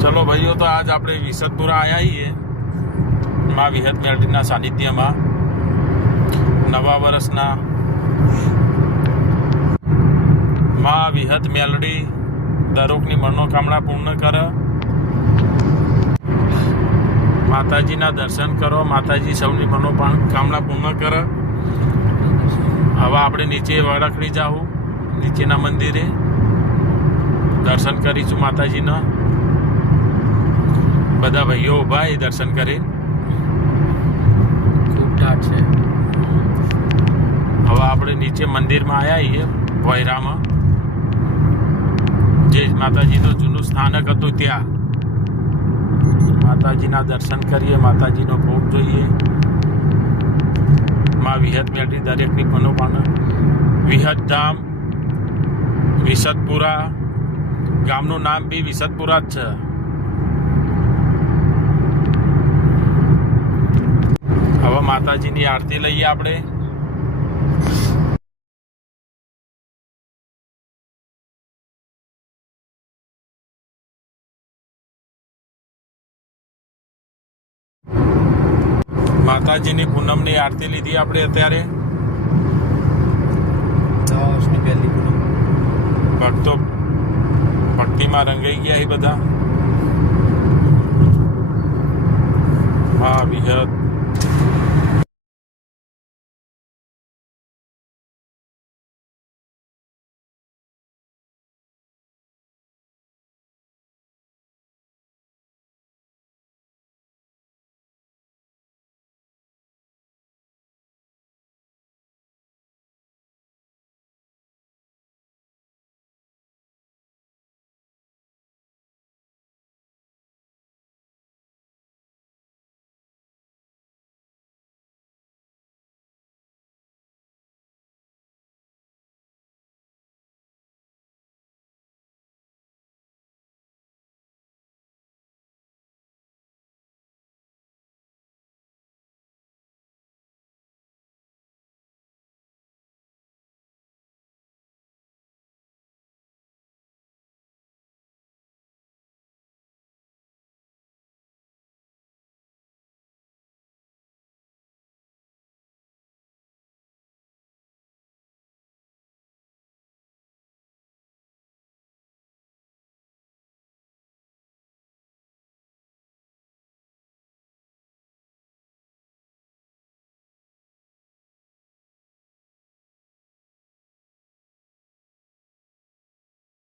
ચલો ભાઈઓ, તો આજ આપણે વિસદપુરા આવ્યા છીએ મા વિહત મેલડીના સાનિધ્યમાં નવા વર્ષના. મા વિહત મેલડી દરેકની મનોકામના પૂર્ણ કરે. માતાજીના દર્શન કરો, માતાજી સૌની મનોકામના પૂર્ણ કરે. હવે આપણે નીચે વળખડી જાઉં, નીચેના મંદિરે દર્શન કરીશું માતાજીના. બધા ભાઈઓ ઉભા એ દર્શન કરી. ખૂબ ઠાઠ છે. હવે આપણે નીચે મંદિરમાં આવ્યા છીએ ભોયરામાં, જે માતાજીનું જૂનું સ્થાનક હતું ત્યાં. માતાજીના દર્શન કરીએ, માતાજીનો ભોગ જોઈએ. મા વિહત મેલડી દરેકની મનોકામના. વિહત ધામ વિસદપુરા, ગામનું નામ બી વિસદપુરા જ છે. હવે માતાજીની આરતી લઈએ આપણે. માતાજીની પૂનમની આરતી લીધી આપણે અત્યારે. ભક્તો ભક્તિમાં રંગાઈ ગયા એ બધા. હા વિહત